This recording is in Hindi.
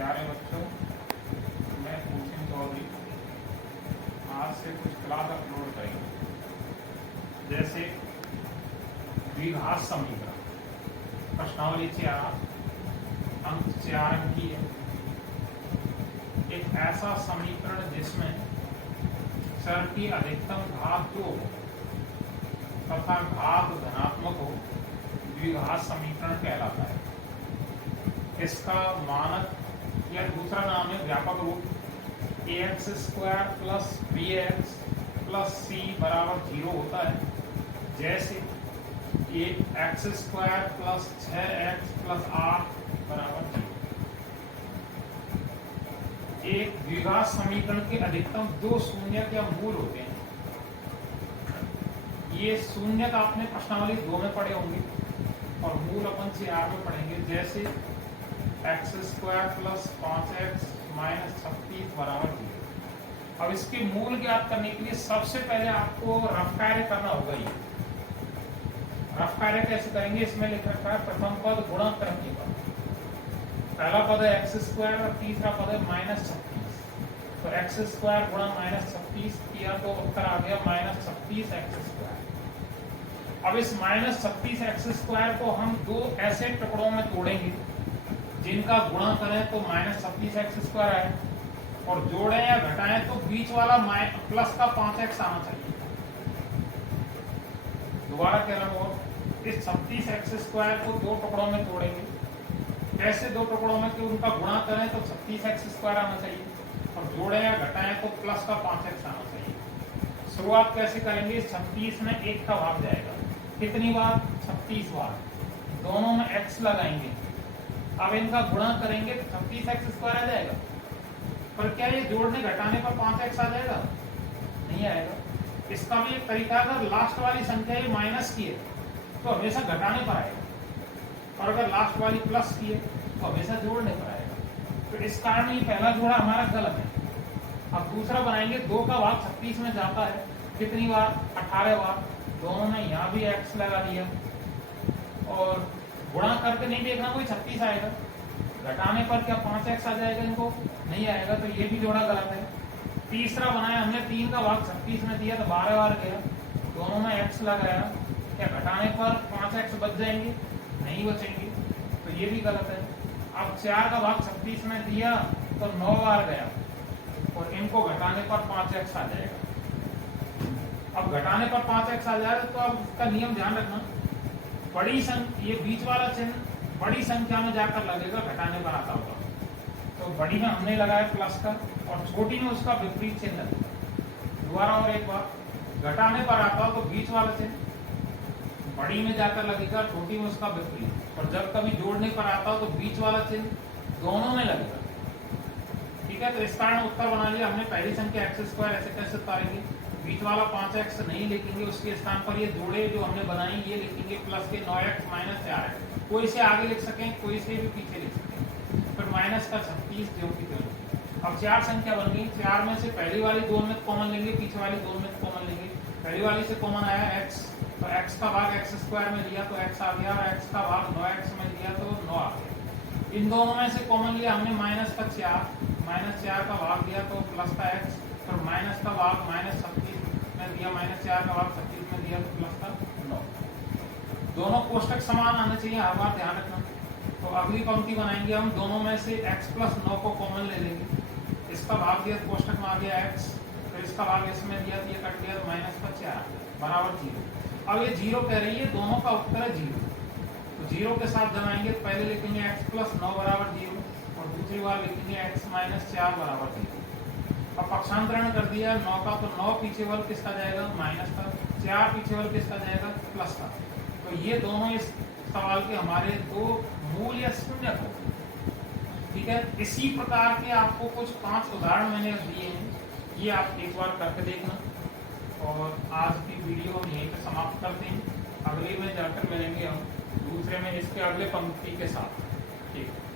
प्यारे बच्चों, मैं भूषण चौधरी आज से कुछ क्लास अपलोड करेंगे। जैसे द्विघात समीकरण, प्रश्नावली 4 अंक 4 अंकी है। एक ऐसा समीकरण जिसमें चर की अधिकतम घात 2 हो तथा घात धनात्मक हो, द्विघात समीकरण कहलाता है। इसका मानक या दूसरा नाम है व्यापक रूप ax² plus bx plus c बराबर 0 होता है। जैसे x² प्लस 6x प्लस 8 बराबर 0। एक द्विघात समीकरण के अधिकतम 2 शून्य या मूल होते हैं। ये शून्य आपने प्रश्नावली 2 में पढ़े होंगे और मूल अपन 4 में पढ़ेंगे। जैसे x² प्लस 5x माइनस 36 बराबर 0। अब इसके मूल ज्ञात करने के लिए सबसे पहले आपको रफ कार्य करना होगा। ये रफ कार्य कैसे करेंगे, इसमें लिख रखा है प्रथम पद गुणा क्रम के पद। पहला पद है x² और तीसरा पद है माइनस 36। तो x² गुणा माइनस 36 किया तो उत्तर आ गया माइनस 36x²। अब इस माइनस 36x² को हम दो ऐसे टुकड़ों में तोड़ेंगे जिनका गुणा करें तो माइनस 36x² आए और जोड़ें या घटाएं तो बीच वाला प्लस का 5x आना चाहिए। दोबारा कह रहा हूं, इस 36x² को दो टुकड़ों में तोड़ेंगे। ऐसे दो टुकड़ों में कि उनका गुणा करें तो 36x² आना चाहिए और जोड़ें या घटाएं तो प्लस का 5x आना चाहिए। शुरुआत कैसे करेंगे, 36 में 1 का भाग जाएगा। कितनी बार, 36 बार। दोनों में x लगाएंगे। अब इनका गुणा करेंगे तो 36x² आ जाएगा। पर क्या ये जोड़ने घटाने पर 5x आ जाएगा? नहीं आएगा। इसका भी एक तरीका है, अगर लास्ट वाली संख्या ये माइनस की है तो हमेशा घटाने पर आएगा, और अगर लास्ट वाली प्लस की है तो हमेशा जोड़ने पर आएगा। तो इस कारण ये पहला जोड़ा हमारा गलत है। अब दूसरा बनाएंगे, 2 का भाग 36 में जाता है कितनी बार, 18 बार। दोनों में यहाँ भी x लगा दिया और गुणा करके नहीं देखना कोई 36 आएगा, घटाने पर क्या 5x आ जाएगा, इनको नहीं आएगा। तो ये भी जोड़ा गलत है। तीसरा बनाया हमने, 3 का भाग 36 में दिया तो 12 बार गया, दोनों में x लगाया, क्या घटाने पर 5x बच जाएंगे, नहीं बचेंगे, तो ये भी गलत है। अब 4 का भाग 36 में दिया तो 9 बार गया और इनको घटाने पर 5x आ जाएगा। अब घटाने पर 5x आ जाएगा तो अब इसका नियम ध्यान रखना, बड़ी संख्या, ये बीच वाला चिन्ह बड़ी संख्या में जाकर लगेगा, घटाने पर आता होगा। तो बड़ी में हमने लगाया प्लस का और छोटी में उसका विपरीत चिन्ह लगेगा। दोबारा और एक बार, घटाने पर आता हो तो बीच वाला चिन्ह बड़ी में जाकर लगेगा, छोटी में उसका विपरीत। और जब कभी जोड़ने पर आता हो तो बीच वाला चिन्ह दोनों में लगेगा। ठीक है, तो इस कारण उत्तर बना लिया हमने। पहली संख्या x² ऐसे कैसे उतारेंगे, बीच वाला 5x नहीं लिखेंगे, उसके स्थान पर ये जोड़े जो हमने बनाई ये लिखेंगे प्लस के 9x माइनस 4x। कोई से आगे लिख सकें, कोई से भी पीछे लिख सकें। फिर माइनस का 36 जो कि अब 4 संख्या बन गई। 4 में से पहली वाली 2 में कॉमन लेंगे, पीछे वाली 2 में कॉमन लेंगे। पहली वाली से कॉमन आया x, तो x का भाग x² में लिया तो x आ गया, और x का भाग 9x में लिया तो 9 आ गया। इन दोनों में से कॉमन लिया हमने माइनस का 4, माइनस 4 का भाग दिया तो प्लस का x, और माइनस का भाग माइनस 36 में दिया, माइनस 4 का भाग 36 में दिया तो प्लस का 9। दोनों कोष्टक समान आने चाहिए, हर बार ध्यान रखना। तो अगली पंक्ति बनाएंगे हम, दोनों में से x प्लस 9 को कॉमन ले लेंगे। इसका भाग दिया कोष्टक में आ गया x, फिर इसका भाग इसमें दिया तो ये कट गया तो माइनस का 4 बराबर 0। अब ये 0 कह रही है, दोनों का उत्तर है 0। तो 0 के साथ जमाएंगे, पहले लिखेंगे x प्लस 9 बराबर 0 और दूसरी बार लिखेंगे x माइनस 4 बराबर 0। अब पक्षांतरण कर दिया 9 का, तो 9 पीछे वाल किसका जाएगा, माइनस का, 4 पीछे वाल किसका जाएगा, प्लस का। तो ये दोनों इस सवाल के हमारे 2 मूल या शून्य हो। ठीक है, इसी प्रकार के आपको कुछ 5 उदाहरण मैंने दिए हैं, ये आप एक बार करके देखना। और आज की वीडियो हम यहीं पे समाप्त करते हैं। अगले में जाकर मिलेंगे हम दूसरे में इसके अगले पंक्ति के साथ। ठीक है।